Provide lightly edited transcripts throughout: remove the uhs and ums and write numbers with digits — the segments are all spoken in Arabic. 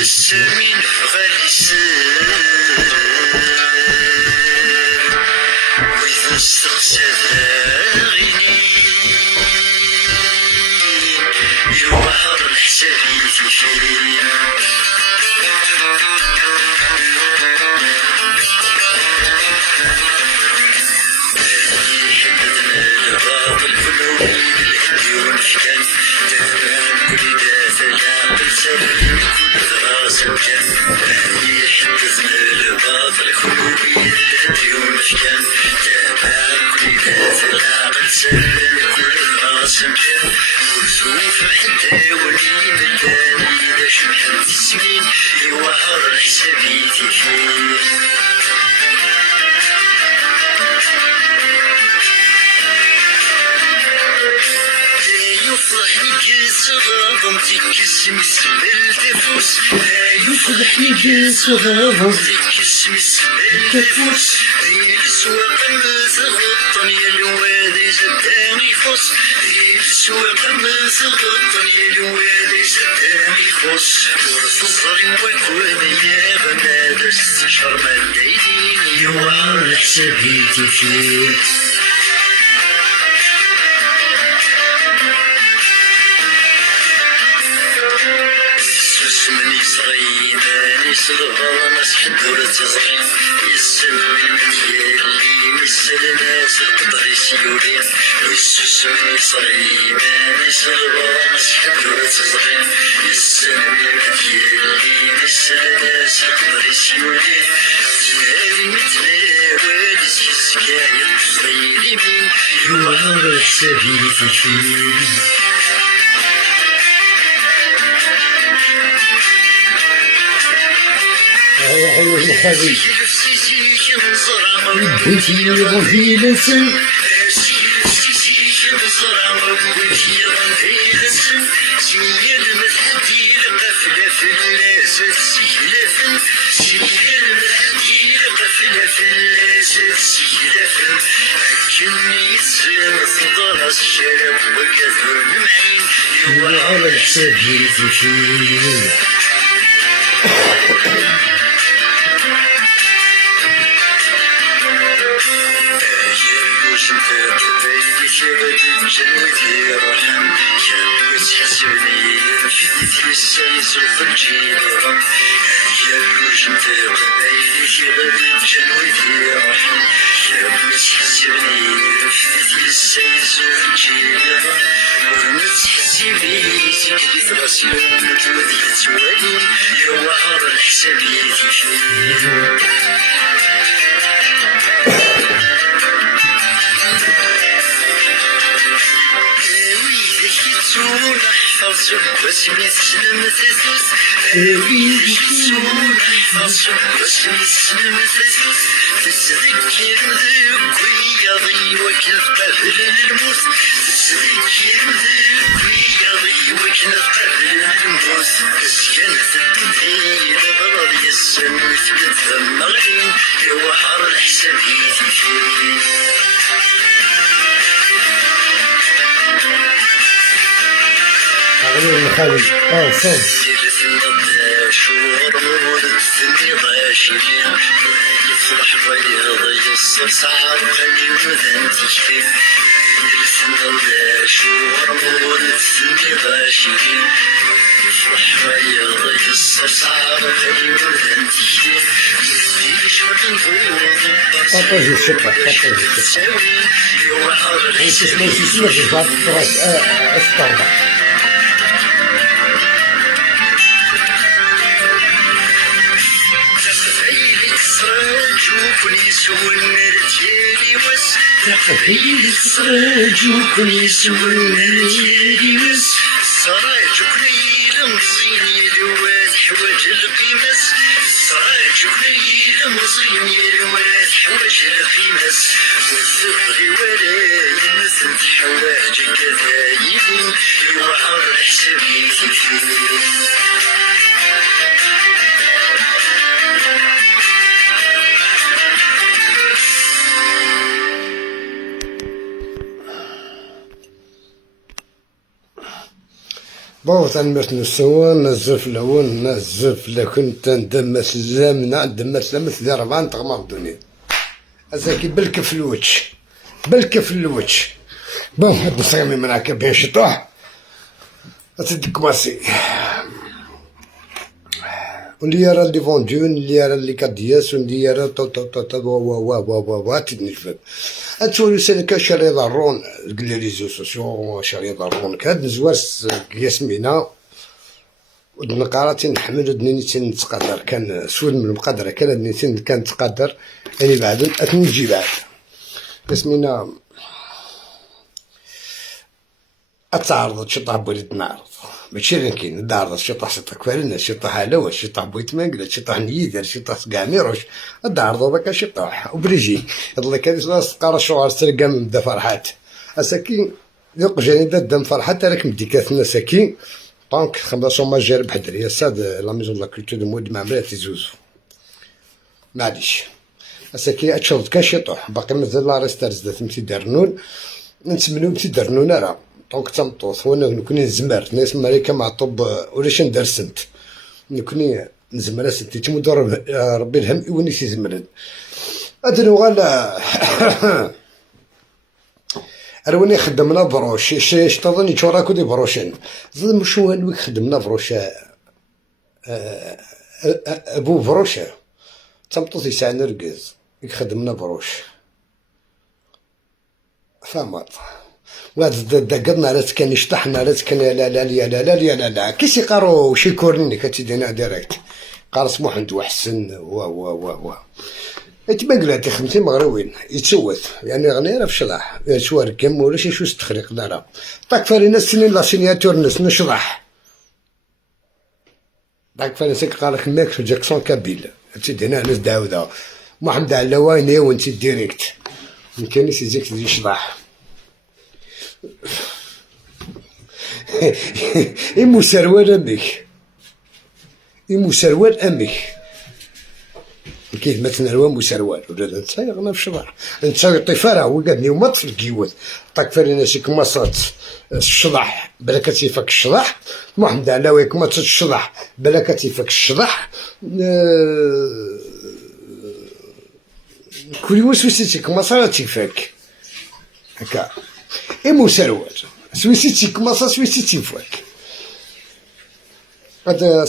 السمين غالي السر وإذا استقسى غنين يوعر الحساب يتفين يحددنا الباطل كله بالهدي والمشكان تمام كل ذات العقل سليم راس مكان يحددنا الباطل كله بالهدي والمشكان تمام كل ذات العقل سليم كل راس مكان وسوف حتى ولي مداني إذا شبحت السنين يوعر الحساب يتفين يفرحني جلس غاضم تكسم السبل تفوس يفرحني جلس غاضم تكسم السبل تفوس ذي السواق المزغطن يا الوادي زداني فوس ذي السواق المزغطن يا الوادي زداني فوس ورث الظلم وكوامي يا بنادر استشهر من دايدين يوعر الحساب يتفين مني صغير ماني صغار ناس حدور تزغين يسلم المديال اللي مثل ناس القطر يسيورين ويسوس مني صغير ماني صغار ناس حدور تزغين يسلم المديال اللي مثل ناس القطر يسيورين تنالي متناول السكاية غيري مين يوعر حسابي تكفين أيوة الخبي بنتي غفي لسن على الحساب يتفين جنتي رحم كان وتحسبني رفدتي السايس وفرجي رم يا جنتي قبايلك غادي جنتي رحم كان وتحسبني رفدتي السايس وفرجي رم ومتحسبني تكلف راسي ومتوذي توالي يوعر الحساب يتفين نحفظ واسمي تسلم تسوس نحفظ واسمي تسلم تسوس تتذكر ذوك رياضي وكذ قبل الموت تتذكر ذوك رياضي وكذ قبل الموت كانت الدنيا غرض يسن وثبت المغرين يوحر الحساب يتفين الخبي صوت شور ورثني ضاشرين يفرح بيض يصر صعب قلبي وذن تشكين يرسل شور ورثني ضاشرين يفرح بيض يصر صعب قلبي وذن تشكين يديش وتنفوض بطاجي الشقة بطاجي الشقة حيث اسمه جزبات التراث اسطورة كل يسون رجالي وس تقفيل السراج وكل يسون رجالي وس السراج كليل مصين يلوات حواج القيمس السراج كليل مصين يلوات حواج القيمس والثغر ولا يمثل حواج كذايب يوعر الحساب يتفين بون تنمرت نسوان نزف لون نزف لكنت ندم سلامنا ندم سلامة ذي ربعان تغمر الدنيا أزاكي بالكف الوجه بالكف الوجه بون هاد نسامي معاك بين شطوح أتدك ماسي واللي يرى اللي فوندون اللي يرى اللي كادياس واللي يرى تو تو تو تو وا تنجفد أتولي سنك شاري ضرون قل لي ريزو سوسيو شاري ضرون كاد نزواس ياسمينا ودنقارة نحمل ودنيني نتقدر كان سود من المقدرة كان ودنيني كان تقدر يعني بعد أتنجي بعد ياسمينا أتعرض شطح بوليد نعرض ماشي غير كاين نعرض شطح كفارنا شطح هلاوة شطح بويت مانقلة شطح نيدر شطح كاميروش نعرضو بكا شطح وبريجي الله كان يسلاس قارا شوار سرقا من بدا فرحات أساكين يوق جاني دام فرحات راك مديكاتنا ساكين طونك خمسة ما جارب حدر يا ساد لا ميزون لا كولتور دو مود معمرات يزوزو معليش أساكين أتشرط كان شطح باقي مازال لا ريستارز تمشي دارنون نتمنو تمشي دارنون راه دونك تنطوط وانا نكوني نزمر ناس مالك معطوب ولاش ندرسنت نكوني نزمر سنتي تمود ربي الهم يوني سي زمرن ادري غالا رواني خدمنا بروش اش تظني تشوراكو دي بروشين ظل شو هنوك خدمنا بروش ابو بروش تمطوط يسع نرقز خدمنا بروش فهمت دقرنا على كان يشطحنا على كان لا لا لا لا لا لا لا كيس يقارو شي كورني كتدينا ديريكت قال سموح عنده حسن و تما قلاتي 50 مغروين يتسوت يعني غنيره في شطح شوار كم ولا شي شو استخريق دارا طاك فارينا السنين لا سينياتور ناس نشطح طاك فارينا سيك قال لك ماكس جاكسون كابيل تدينا ناس داودا محمد علواني وانت ديريكت يمكن يزيك يشطح إمو سروال أمك إمو سروال أمك كيف مثلا هو مسروال ولا نتصايغ أنا في الشطح نتصايغ طفارة هو قالني وما طفل كيوت طاك فارينا شيك مصات الشطح بلا كتيفك الشطح محمد علاوي كما الشطح بلا كتيفك الشطح كل وسوسيتي كما صارت تيفاك هكا إمو سروال سويسيتي كماصا سويسيتي فواك هذا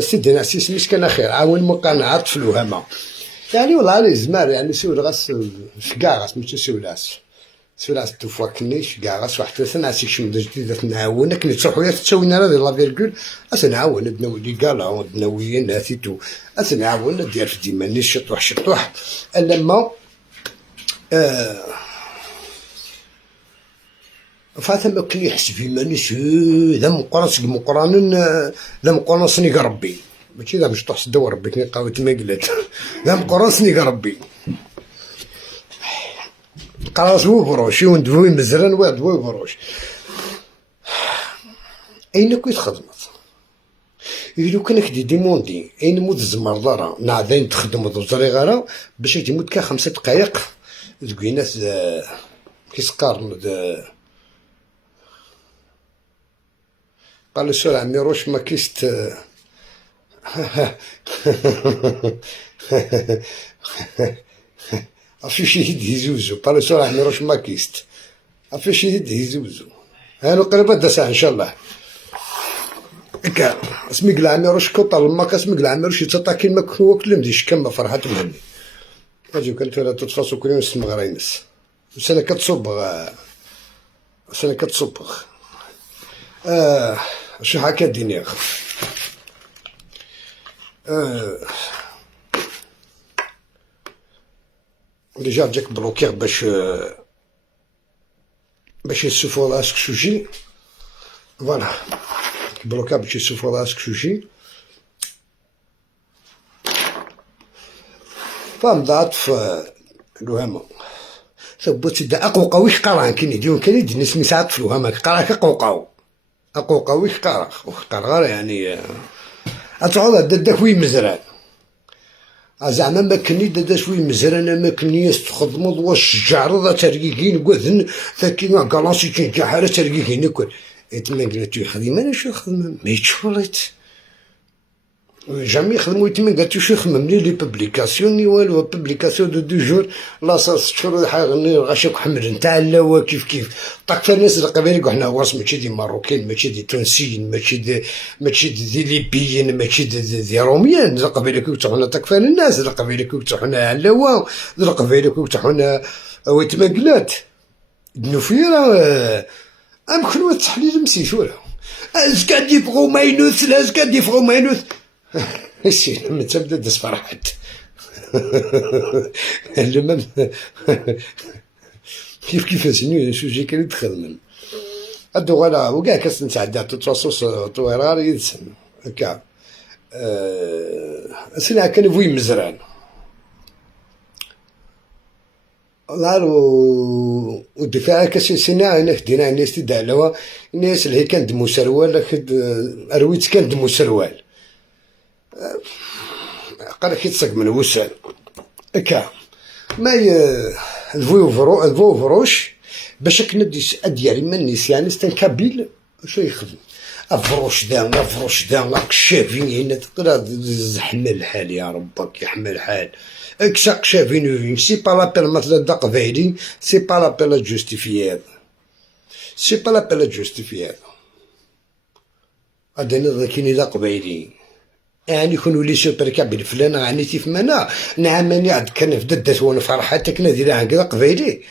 سيدنا سيس مسكين خير عاون مقنعة طفلو هما يعني والله عليه زمار يعني سول غاس شكاع غاس ماشي سولاس سولاس توفاكنيش كاع غاس واحد ثلاثة نعسيك شمدة جديدة نعاونك اللي تروح ويا تسوينا راه لا فيرغول أتنعاون دناوي كالا دناويين ناسيتو أتنعاون دير في ديما ني شطوح شطوح لما فاثما كان يحس في مانيش ذا مقرنس مقرانن ذا مقرنسني ربي ماشي ذا مش تحس دور ربي كني قاوت ما قلت ذا مقرنسني ربي قراص هو بروش وندوي مزران واحد هو بروش اين كنت خدمت إذا كانك دي ديموندي اين مود الزمر دارا نعدين تخدم دوزري غارا باش يتمود كا 5 دقايق تقول ناس كيسقارن قال له سول عمي روش ما كيست عرفتي شي يدي زوزو قال له سول عمي روش ما كيست عرفتي شي يدي زوزو هانو قريبا دا ساعة ان شاء الله هكا اسمي قل عمي روش كوطر الماك اسمي قل عمي روش يتطاكي ما كون وكل مديش كما فرحات مهني اجيو كانت ولا تتفاصو كل يوم نسمع غرينس وسنة كتصبغ سنة كتصبغ شو هكا الدنيا ديجا جاك بلوكيغ باش يسوفو راسك شوشي فوالا بلوكا باش يسوفو راسك شوشي فمضات في الوهمة ثبت دا أقوقا ويش قرا كاين يديون كان يدي نسمي ساعات في الوهمة قرا كقوقاو أقوقا ويش قرا غير يعني أتعود داك وي مزران زعما ما كني دادا شوي مزران ما كني تخدمو واش الشجر ترقيقين كوذن ثاكين كالاسي كين كحالة ترقيقين كل يتمنى يخدم انا شو يخدم ما يتشفرت جامي يخدمو يتمنى قالت شو يخدم لي بوبليكاسيون ني والو بوبليكاسيون دو جور لاصاص شهور غاشاك حمل نتاع لا كيف طاق الناس القبائل وحنا واش ماشي دي ماروكين ماشي دي تونسيين ماشي دي ليبيين ماشي دي روميان القبائل كنت حنا طاق الناس القبائل كنت حنا علاوا القبائل كنت حنا ويتمقلات النفيرة أمكن التحليل مسيشورة أزكاد يبغوا ماينوث لا أزكاد يبغوا ماينوث السي لما تبدا داس فرحت لما كيف سنو سوجي كان تخدم ادو غالا وكاع كاس نتعدى تتصوص طويرار يدسن هكا سنا كان فوي مزران لارو والدفاع كاس سنا هنا خدينا الناس تدعلوا الناس اللي كان دمو سروال ارويت كان دمو سروال قال كي تصق من وسال هكا ما الفو فروش باش كندي ادياري من نسيان ستان كابيل شو يخدم افروش دا افروش دا كشافين هنا تقدر زحمل الحال يا ربك يحمل الحال اكساق شافين سي با لابيل مثلا دا قبايلي سي با لابيل جوستيفياد سي با لابيل جوستيفياد هاداني كاين دا قبايلي يعني يكونوا لي سوبر كابيل فلان يعني تيفمانا نعم اني عاد كان في ددات وانا فرحتك نادي هكذا قبايلي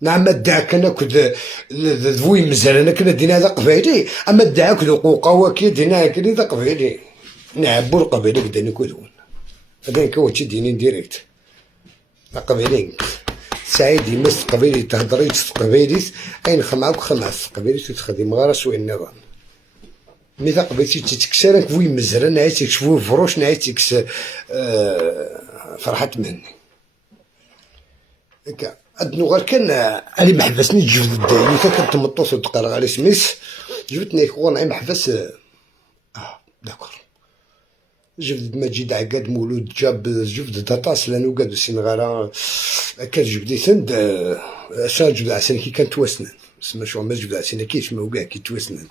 نعم داك انا كنت ذوي مزال انا كنا دينا هذا قبايلي اما داك ذو قوقا كي دينا هكذا قبايلي نعبوا القبايلي بدنا نكون هذا كوتشي ديني ديريكت قبايلي سعيد يمس قبايلي تهضري قبايلي اين خمعك خماس قبايلي تخدم غير سوء النظام ميثا قبيتي تتكسر كوي مزرا نعيت يكشفو فروش نعيت يكس فرحت مني هكا ادنو غير كان علي محبسني جبد الدايو كنت مطوس وتقرا على سميس جبتني خوان علي محبس داكور جبد مجيد عقاد مولود جاب جبد داطاس لانو قاد السنغاله كان جبدي ثند شا جبد عسان كي كان توسنن سما شو ما جبد عسان كيش ما وكاع كي توسنن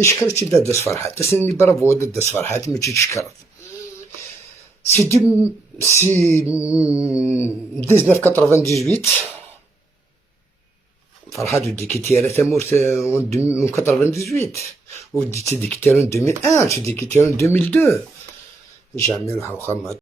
شكرتي داس فرحات تسني برافو داس فرحات ما تشكرت سي 1998 فرحات وديكي تيرا تمورت من 98 وديتي ديك تيرون 2001 ديكي تيرون 2002 جامي راحو خمات